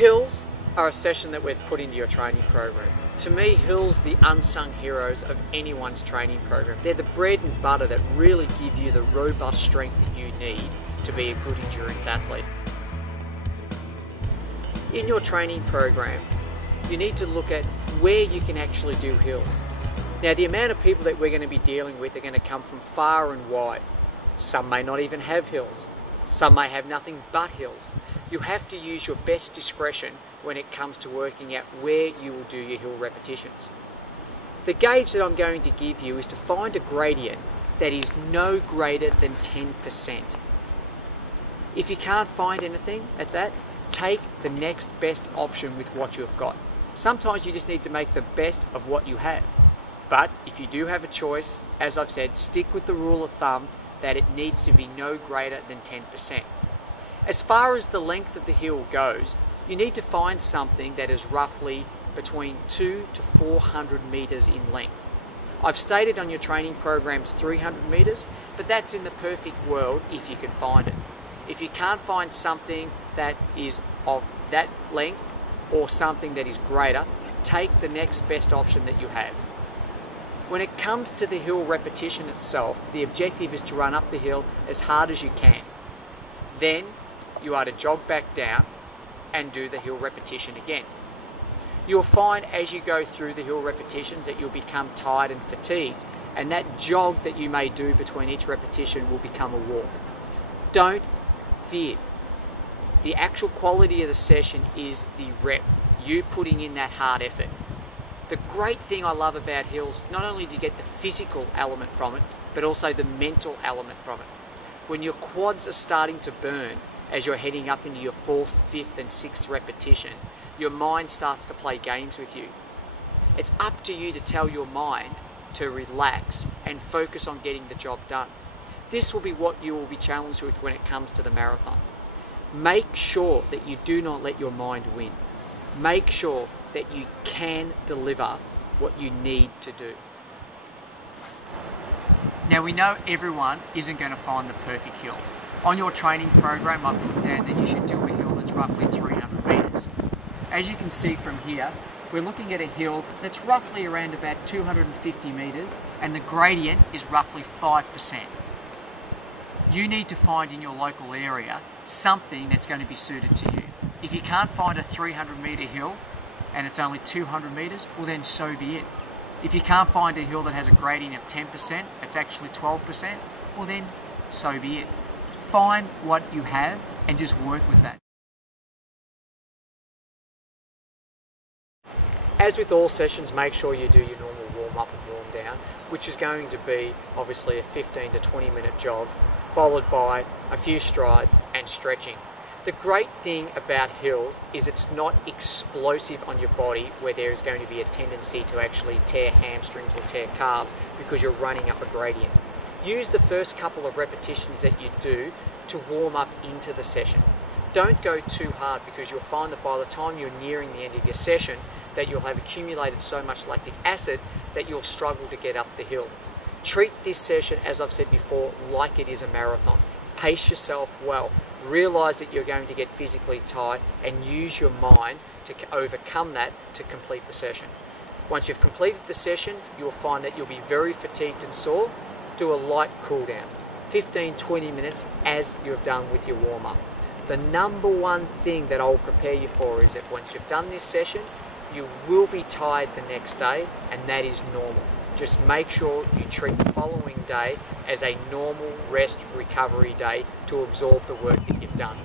Hills are a session that we've put into your training program. To me, hills are the unsung heroes of anyone's training program. They're the bread and butter that really give you the robust strength that you need to be a good endurance athlete. In your training program, you need to look at where you can actually do hills. Now, the amount of people that we're going to be dealing with are going to come from far and wide. Some may not even have hills. Some may have nothing but hills. You have to use your best discretion when it comes to working out where you will do your hill repetitions. The gauge that I'm going to give you is to find a gradient that is no greater than 10%. If you can't find anything at that, take the next best option with what you've got. Sometimes you just need to make the best of what you have. But if you do have a choice, as I've said, stick with the rule of thumb that it needs to be no greater than 10%. As far as the length of the hill goes, you need to find something that is roughly between 200 to 400 metres in length. I've stated on your training programs 300 metres, but that's in the perfect world if you can find it. If you can't find something that is of that length or something that is greater, take the next best option that you have. When it comes to the hill repetition itself, the objective is to run up the hill as hard as you can. Then you are to jog back down and do the hill repetition again. You'll find as you go through the hill repetitions that you'll become tired and fatigued, and that jog that you may do between each repetition will become a walk. Don't fear. The actual quality of the session is the rep, you putting in that hard effort. The great thing I love about hills, not only do you get the physical element from it, but also the mental element from it. When your quads are starting to burn as you're heading up into your 4th, 5th and 6th repetition, your mind starts to play games with you. It's up to you to tell your mind to relax and focus on getting the job done. This will be what you will be challenged with when it comes to the marathon. Make sure that you do not let your mind win. Make sure that you can deliver what you need to do. Now, we know everyone isn't going to find the perfect hill. On your training program, I've put down that you should do a hill that's roughly 300 metres. As you can see from here, we're looking at a hill that's roughly around about 250 metres, and the gradient is roughly 5%. You need to find in your local area something that's going to be suited to you. If you can't find a 300 metre hill and it's only 200 metres, well then so be it. If you can't find a hill that has a gradient of 10%, it's actually 12%, well then so be it. Find what you have and just work with that. As with all sessions, make sure you do your normal warm up and warm down, which is going to be obviously a 15 to 20 minute jog, followed by a few strides and stretching. The great thing about hills is it's not explosive on your body where there is going to be a tendency to actually tear hamstrings or tear calves because you're running up a gradient. Use the first couple of repetitions that you do to warm up into the session. Don't go too hard because you'll find that by the time you're nearing the end of your session that you'll have accumulated so much lactic acid that you'll struggle to get up the hill. Treat this session, as I've said before, like it is a marathon. Pace yourself well. Realise that you're going to get physically tired and use your mind to overcome that to complete the session. Once you've completed the session, you'll find that you'll be very fatigued and sore. Do a light cool down, 15-20 minutes as you've done with your warm-up. The number one thing that I'll prepare you for is that once you've done this session, you will be tired the next day, and that is normal. Just make sure you treat the following day as a normal rest recovery day to absorb the work that you've done.